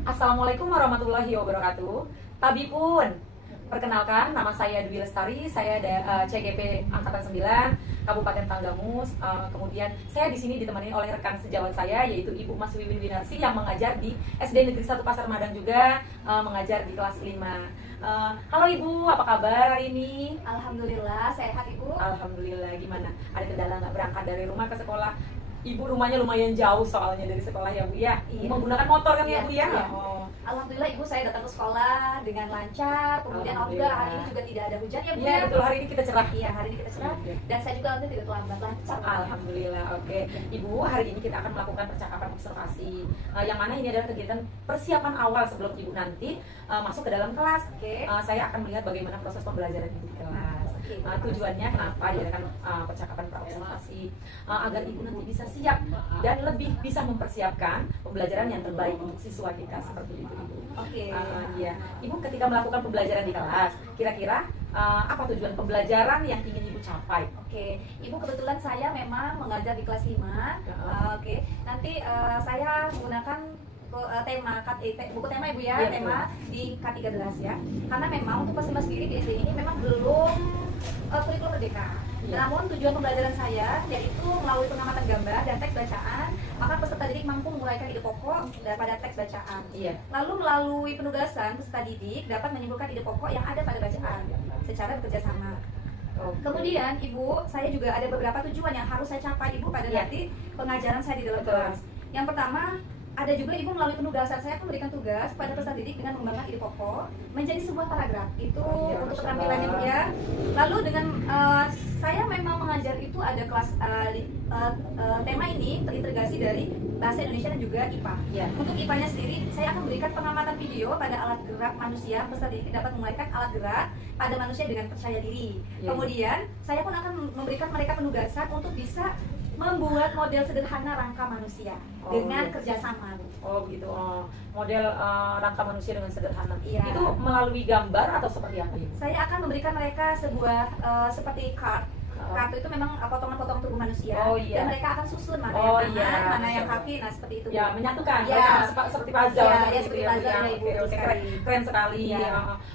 Assalamualaikum warahmatullahi wabarakatuh. Tabipun, perkenalkan nama saya Dwi Lestari, saya CGP Angkatan 9, Kabupaten Tanggamus. Kemudian saya di sini ditemani oleh rekan sejawat saya yaitu Ibu Mas Wiwin Winarsi yang mengajar di SD Negeri 1 Pasar Madang juga, mengajar di kelas 5. Halo Ibu, apa kabar hari ini? Alhamdulillah, sehat Ibu. Alhamdulillah, gimana? Ada kendala nggak berangkat dari rumah ke sekolah? Ibu rumahnya lumayan jauh soalnya dari sekolah ya Bu ya? Iya. Menggunakan motor kan ya Iya, Bu ya? iya. Oh. Alhamdulillah Ibu, saya datang ke sekolah dengan lancar. Kemudian alhamdulillah hari ini juga tidak ada hujan ya Bu. Iya betul, hari ini kita cerah. Iya, hari ini kita cerah. Iya. Dan saya juga nanti tidak terlambat lancar. Alhamdulillah, oke. Ibu, hari ini kita akan melakukan percakapan observasi, yang mana ini adalah kegiatan persiapan awal sebelum Ibu nanti masuk ke dalam kelas. Oke. Saya akan melihat bagaimana proses pembelajaran Ibu di kelas. Tujuannya kenapa diadakan percakapan praobservasi, agar Ibu nanti bisa siap dan lebih bisa mempersiapkan pembelajaran yang terbaik untuk siswa kita, seperti itu Ibu. Oke. Iya. Ibu ketika melakukan pembelajaran di kelas, kira-kira apa tujuan pembelajaran yang ingin Ibu capai? Oke, Ibu kebetulan saya memang mengajar di kelas 5. Oke, nanti saya menggunakan buku tema Ibu ya, Iya, tema di K13 ya. Karena memang untuk kelas 5 sendiri di SD ini memang belum kurikulum merdeka. Iya. Namun tujuan pembelajaran saya yaitu melalui pengamatan gambar dan teks bacaan, maka peserta didik mampu menguraikan ide pokok daripada teks bacaan. Iya. Lalu melalui penugasan peserta didik dapat menyimpulkan ide pokok yang ada pada bacaan secara bekerja sama. Kemudian Ibu, saya juga ada beberapa tujuan yang harus saya capai Ibu pada Iya. nanti pengajaran saya di dalam Betul. kelas. Yang pertama, ada juga Ibu melalui penugasan saya memberikan tugas pada peserta didik dengan mengembangkan ide pokok menjadi sebuah paragraf. Itu Iya, untuk Masya keterampilan Ibu ya. Lalu dengan saya memang mengajar itu ada kelas tema ini terintegrasi dari bahasa Indonesia dan juga IPA. Iya. Untuk IPA-nya sendiri, saya akan memberikan pengamatan video pada alat gerak manusia. Peserta didik dapat menguraikan alat gerak pada manusia dengan percaya diri. Iya. Kemudian, saya pun akan memberikan mereka penugasan untuk bisa membuat model sederhana rangka manusia dengan iya. kerjasama. Oh begitu, model rangka manusia dengan sederhana. Iya. Itu melalui gambar atau seperti apa Ibu? Saya akan memberikan mereka sebuah seperti card. Kartu itu memang potongan-potongan tubuh manusia. Oh, iya. Dan mereka akan susun mana Oh, yang iya. kanan, mana yang kaki. Nah seperti itu. Ya, menyatukan. Ya. Seperti puzzle. Ya, seperti ya, itu seperti Bu, puzzle, ya. ya, Ibu. Oke, keren sekali. Ya.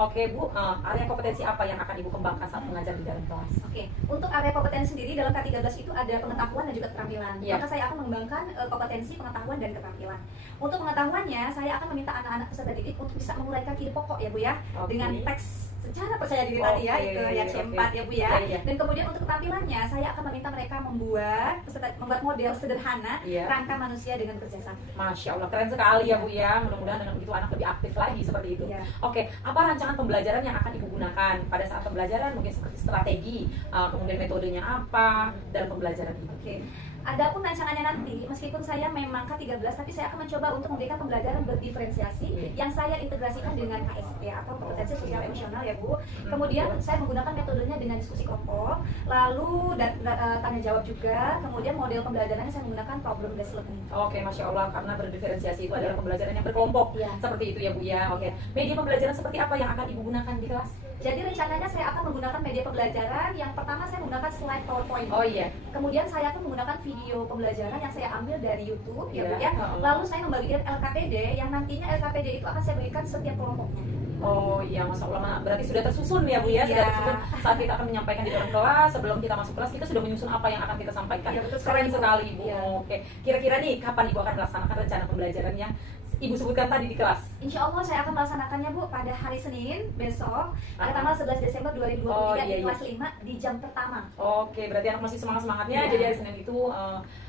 Oke Bu, area kompetensi apa yang akan Ibu kembangkan saat mengajar di dalam kelas? Oke, untuk area kompetensi sendiri dalam K13 itu ada pengetahuan dan juga keterampilan. Iya. Maka saya akan mengembangkan kompetensi, pengetahuan, dan keterampilan. Untuk pengetahuannya, saya akan meminta anak-anak peserta didik untuk bisa menguraikan ide pokok ya Bu ya, Oke. dengan teks secara percaya diri tadi ya, Oke, itu yang C4 oke. ya Bu ya. Iya. Dan kemudian untuk keterampilannya, saya akan meminta mereka membuat model sederhana Iya. rangka manusia dengan kerjasama. Masya Allah, keren sekali ya Bu ya. Mudah-mudahan dengan begitu anak lebih aktif lagi seperti itu. Iya. Oke, apa rancangan pembelajaran yang akan Ibu gunakan pada saat pembelajaran? Mungkin seperti strategi, kemudian metodenya apa dalam pembelajaran itu? Oke. Adapun rancangannya nanti, meskipun saya memang K13, tapi saya akan mencoba untuk memberikan pembelajaran berdiferensiasi yang saya integrasikan dengan KSP atau kompetensi sosial emosional ya Bu. Kemudian saya menggunakan metodenya dengan diskusi kelompok, lalu tanya jawab juga. Kemudian model pembelajarannya saya menggunakan problem based learning. Oke, Masya Allah, karena berdiferensiasi itu adalah pembelajaran yang berkelompok. Iya. Seperti itu ya Bu ya. Oke, media pembelajaran seperti apa yang akan Ibu gunakan di kelas? Jadi rencananya saya akan menggunakan media pembelajaran. Yang pertama saya menggunakan slide PowerPoint. Oh iya. Kemudian saya akan menggunakan video pembelajaran yang saya ambil dari YouTube ya Bu Iya. ya. Lalu saya membagikan LKPD yang nantinya LKPD itu akan saya berikan setiap kelompoknya. Oh iya, Masya Allah, berarti sudah tersusun ya Bu ya, sudah Iya. tersusun saat kita akan menyampaikan di dalam kelas. Sebelum kita masuk kelas, kita sudah menyusun apa yang akan kita sampaikan. Iya, betul sekali, Keren Bu. sekali Bu. Iya. Oke, kira-kira nih kapan Ibu akan melaksanakan rencana pembelajaran yang Ibu sebutkan tadi di kelas? Insya Allah saya akan melaksanakannya Bu pada hari Senin besok pada Ah. tanggal 11 Desember 2023 Oh, iya, di iya. kelas 5 di jam pertama. Oke, berarti anak masih semangatnya. Iya. Jadi hari Senin itu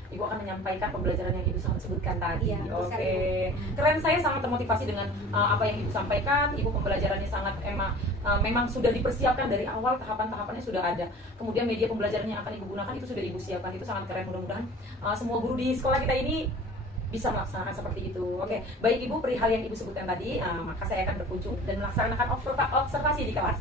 Ibu akan menyampaikan pembelajaran yang Ibu sebutkan tadi. Iya, betul sekali, Oke, keren. Saya sangat termotivasi dengan apa yang Ibu sampaikan. Ibu pembelajarannya sangat memang sudah dipersiapkan dari awal, tahapan-tahapannya sudah ada. Kemudian media pembelajaran yang akan Ibu gunakan itu sudah Ibu siapkan. Itu sangat keren. Mudah-mudahan semua guru di sekolah kita ini bisa melaksanakan seperti itu. Oke, baik Ibu, perihal yang Ibu sebutkan tadi, maka saya akan berkunjung dan melaksanakan observasi di kelas.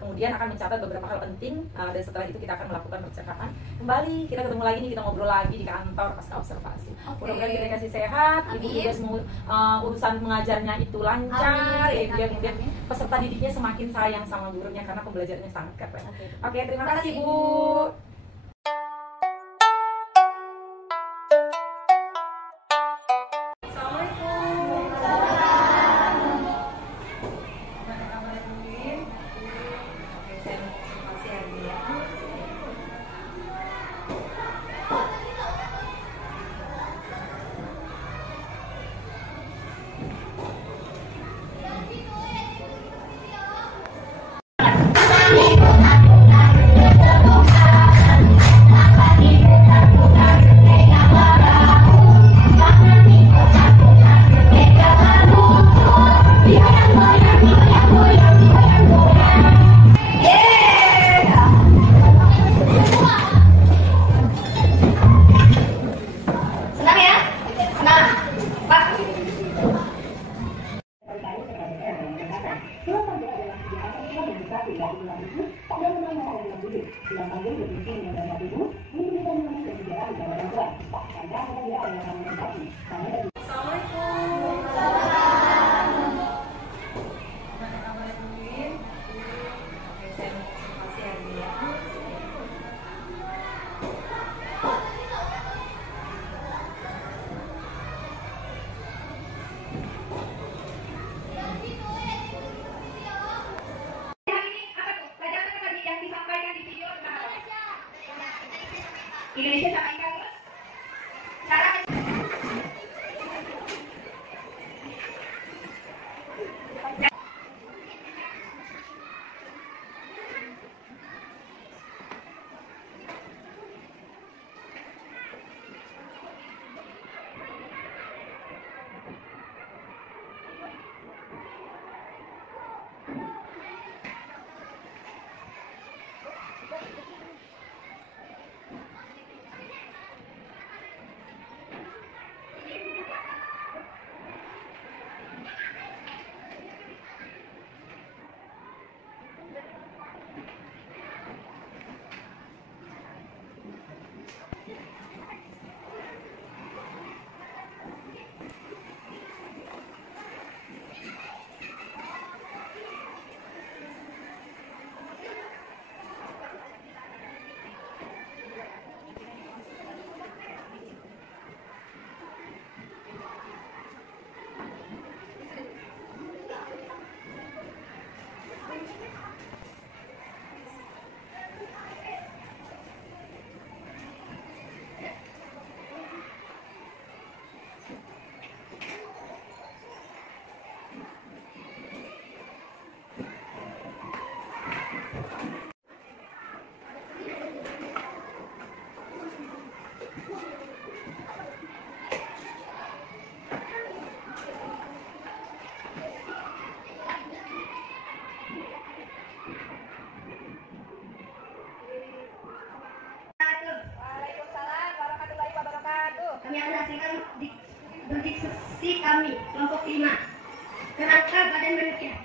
Kemudian akan mencatat beberapa hal penting, dan setelah itu kita akan melakukan percakapan kembali. Kita ketemu lagi nih, kita ngobrol lagi di kantor pasca observasi. Oke. Mudah-mudahan kita dikasih sehat, Ibu Amin. juga semua urusan mengajarnya itu lancar, Amin. ya, Amin. kemudian peserta didiknya semakin sayang sama gurunya karena pembelajarannya sangat keren. Oke. Oke, terima kasih Bu. Assalamualaikum. berpikir yang banyak ibu, ini bisa menulis kebijakan kepada orang tua. Anda apabila ada yang mendekati, Assalamualaikum. Gimana kabarnya Bu Win? Oke, saya mau konsultasi hari ini ya. Indonesia sama Inggris. Cara kami akan hasilkan diskusi kami kelompok 5. Kerangka badan manusia.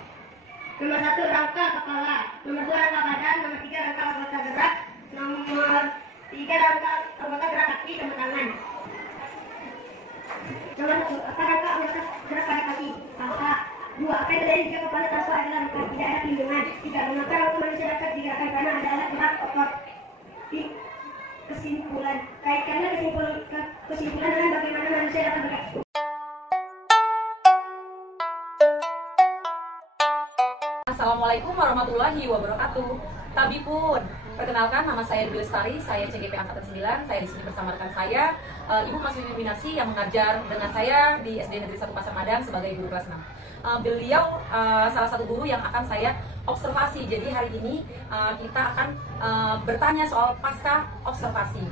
Nomor 1 rangka kepala, nomor 2 rangka badan, nomor 3 rangka anggota gerak, nomor 3 rangka anggota gerak kaki sama tangan. Nomor 1 rangka anggota gerak pada kaki. Rangka 2 apa yang terjadi jika kepala tanpa ada rangka, tidak ada pindungan. 3 mengapa rangka manusia dapat digerakkan karena ada alat gerak otot. Kesimpulan, kaitkanlah kesimpulan dengan bagaimana manusia dapat bergerak. Assalamualaikum warahmatullahi wabarakatuh. Tabipun, perkenalkan nama saya Dewi Lestari, saya CGP Angkatan 9. Saya di sini bersama rekan saya, Ibu Mas Wiwi Winarsi yang mengajar dengan saya di SD Negeri 1 Pasar Madang sebagai guru kelas 6. Beliau salah satu guru yang akan saya observasi. Jadi hari ini kita akan bertanya soal pasca observasi.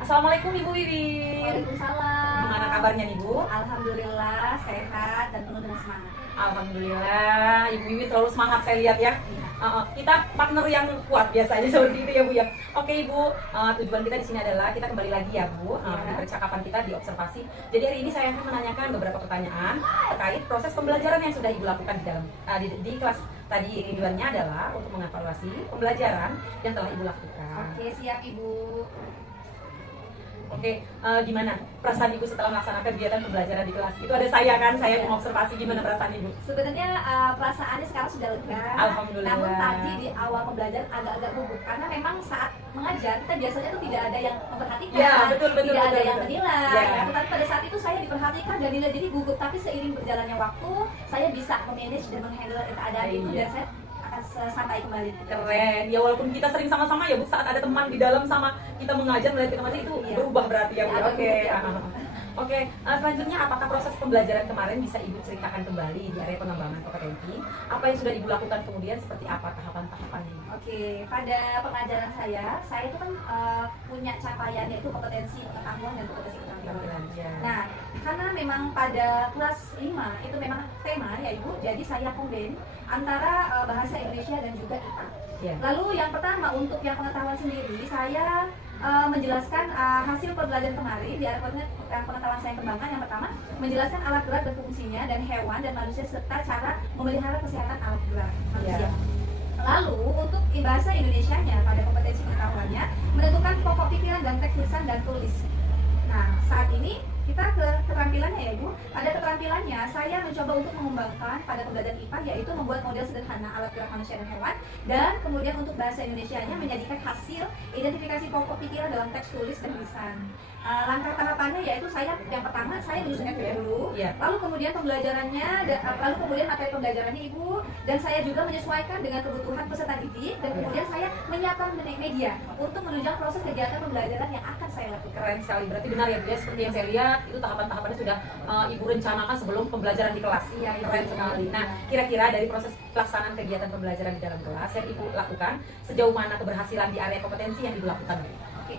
Assalamualaikum Ibu Wiwi. Waalaikumsalam. Gimana kabarnya nih Bu? Alhamdulillah sehat dan penuh dengan semangat. Alhamdulillah, Ibu Wiwi selalu semangat saya lihat ya. Kita partner yang kuat biasanya seperti itu ya Bu ya. Oke Ibu, tujuan kita di sini adalah kita kembali lagi ya Bu di percakapan kita di observasi. Jadi hari ini saya akan menanyakan beberapa pertanyaan terkait proses pembelajaran yang sudah Ibu lakukan di dalam di kelas tadi. Tujuannya adalah untuk mengevaluasi pembelajaran yang telah Ibu lakukan. Oke, siap Ibu. Oke, gimana perasaan Ibu setelah melaksanakan kegiatan pembelajaran di kelas? Itu ada saya kan, saya mengobservasi. Gimana perasaan Ibu? Sebenarnya perasaannya sekarang sudah lega. Alhamdulillah. Namun tadi di awal pembelajaran agak-agak gugup karena memang saat mengajar kita biasanya tuh tidak ada yang memperhatikan, Ya, betul, tidak ada yang betul. menilai. Ya. Tetapi pada saat itu saya diperhatikan dan nilai jadi gugup. Tapi seiring berjalannya waktu, saya bisa memanage dan menghandle keadaan itu Iya. dan saya akan santai kembali. Keren, ya walaupun kita sering sama-sama ya Bu, saat ada teman di dalam sama kita mengajar melihat kita itu Iya. berubah berarti ya Bu. Ya, Oke, betul. Oke, selanjutnya apakah proses pembelajaran kemarin bisa Ibu ceritakan kembali di area pengembangan kompetensi? Apa yang sudah Ibu lakukan kemudian seperti apa tahapan-tahapannya? Oke, pada pengajaran saya itu kan punya capaian yaitu kompetensi pengetahuan dan kompetensi keterampilan. Ya. Nah, karena memang pada kelas 5 itu memang tema ya Ibu, jadi saya combine antara bahasa Indonesia dan juga IPA. Ya. Lalu yang pertama untuk yang pengetahuan sendiri, saya menjelaskan hasil pembelajaran kemarin di area pengetahuan saya yang kembangkan. Yang pertama, menjelaskan alat gerak dan fungsinya dan hewan dan manusia serta cara memelihara kesehatan alat gerak manusia. Ya. Lalu untuk bahasa Indonesianya pada kompetensi pengetahuannya menentukan pokok pikiran dan teks lisan dan tulis. Nah, saat ini kita ke keterampilannya ya Ibu. Pada keterampilannya saya mencoba untuk mengembangkan pada pembelajaran IPA yaitu membuat model sederhana alat gerak manusia dan hewan, dan kemudian untuk bahasa Indonesianya menjadikan hasil identifikasi pokok pikiran dalam teks tulis dan lisan. Langkah tahapannya yaitu yang pertama saya menyusun FPP dulu, lalu kemudian pembelajarannya, lalu kemudian materi pembelajarannya Ibu, dan saya juga menyesuaikan dengan kebutuhan peserta didik, dan kemudian saya menyiapkan media untuk menunjang proses kegiatan pembelajaran yang akan saya lakukan. Keren sekali, berarti benar ya Bu ya, seperti yang saya lihat itu tahapan-tahapannya sudah Ibu rencanakan sebelum pembelajaran di kelas. Iya, keren sekali. Nah, kira-kira dari proses pelaksanaan kegiatan pembelajaran di dalam kelas yang Ibu lakukan, sejauh mana keberhasilan di area kompetensi yang Ibu lakukan? Oke,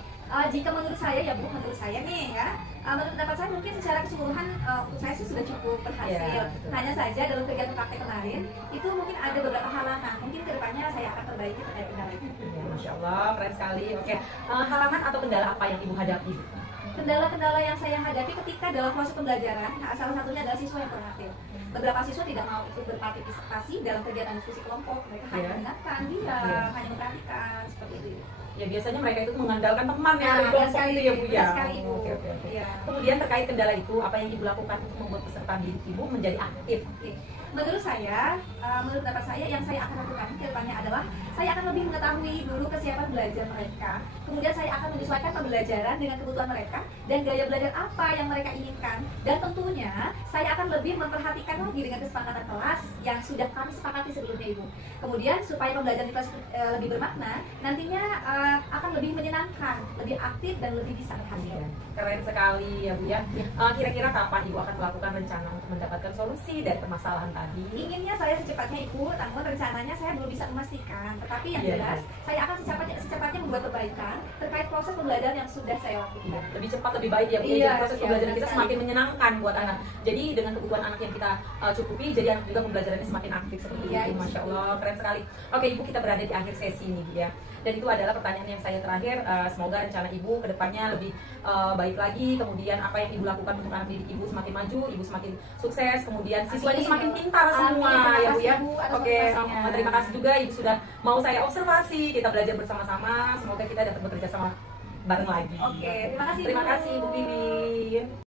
jika menurut saya ya Bu, menurut saya nih ya, menurut pendapat saya mungkin secara keseluruhan untuk saya sih sudah cukup berhasil. Hanya saja dalam kegiatan praktek kemarin itu mungkin ada beberapa halangan. Mungkin kedepannya saya akan perbaiki terkait kendala itu. Ya, Masya Allah, keren sekali. Oke, halangan atau kendala apa yang Ibu hadapi? Kendala-kendala yang saya hadapi ketika dalam proses pembelajaran, salah satunya adalah siswa yang kurang aktif. Beberapa siswa tidak mau ikut berpartisipasi dalam kegiatan diskusi kelompok, mereka hanya mendengarkan, hanya memperhatikan seperti itu. Ya biasanya mereka itu mengandalkan teman yang dari kelompok itu ya Bu ya. Oke. Kemudian terkait kendala itu, apa yang Ibu lakukan untuk membuat peserta didik Ibu menjadi aktif? Menurut saya, menurut pendapat saya yang saya akan lakukan ke depannya adalah saya akan lebih mengetahui dulu kesiapan belajar mereka. Kemudian saya akan menyesuaikan pembelajaran dengan kebutuhan mereka dan gaya belajar apa yang mereka inginkan. Dan tentunya saya akan lebih memperhatikan lagi dengan kesepakatan kelas yang sudah kami sepakati sebelumnya Ibu. Kemudian supaya pembelajaran di kelas lebih bermakna, nantinya akan lebih menyenangkan, lebih aktif dan lebih bisa berhasil. Keren sekali ya Bu ya. Kira-kira kapan Ibu akan melakukan rencana untuk mendapatkan solusi dari permasalahan tadi? Inginnya saya secepatnya Ibu, namun rencananya saya belum bisa memastikan. Tetapi yang jelas, saya akan secepatnya membuat perbaikan terkait proses pembelajaran yang sudah saya lakukan. Lebih cepat lebih baik ya Bu. Jadi proses pembelajaran kita semakin menyenangkan buat anak. Jadi dengan kebutuhan anak yang kita cukupi, jadi anak juga pembelajarannya semakin aktif seperti itu. Masya Allah, keren sekali. Oke Ibu, kita berada di akhir sesi ini Bu ya. Dan itu adalah pertanyaan yang saya terakhir. Semoga rencana Ibu ke depannya lebih baik lagi. Kemudian apa yang Ibu lakukan untuk anak didik Ibu semakin maju, Ibu semakin sukses. Kemudian siswanya semakin pintar semua ya Bu ya. Oke, terima kasih juga Ibu sudah mau saya observasi. Kita belajar bersama-sama. Semoga kita dapat bekerja sama bareng lagi. Oke, terima kasih. Terima kasih Bu Bibi.